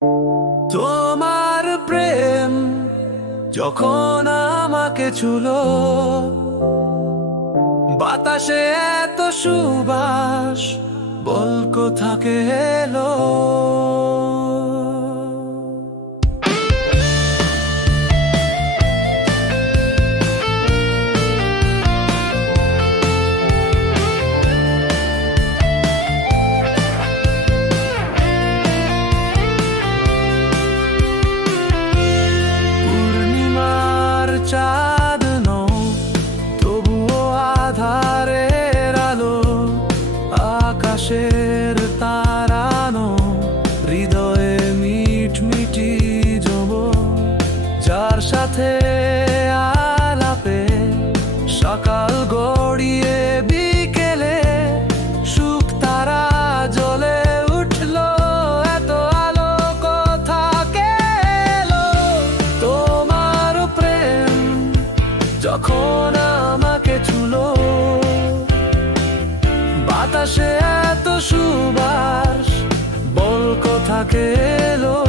তোমার প্রেম যখন আমাকে ছুলো, বাতাসে এত সুবাস, বল কোথা এলো। চাঁদ নও, তবুও আধারের আলো, আকাশের তারানো, হৃদয়ে মিটমিটি জব, যার সাথে আলাপে সকাল গড়িয়ে বিকেলে সুখ তারা জ্বলে উঠলো। এত আলো কোথা এলো। তোমার প্রেম যখন আমাকে ছুলো, বাতাসে এত সুবাস, বল কোথা এলো।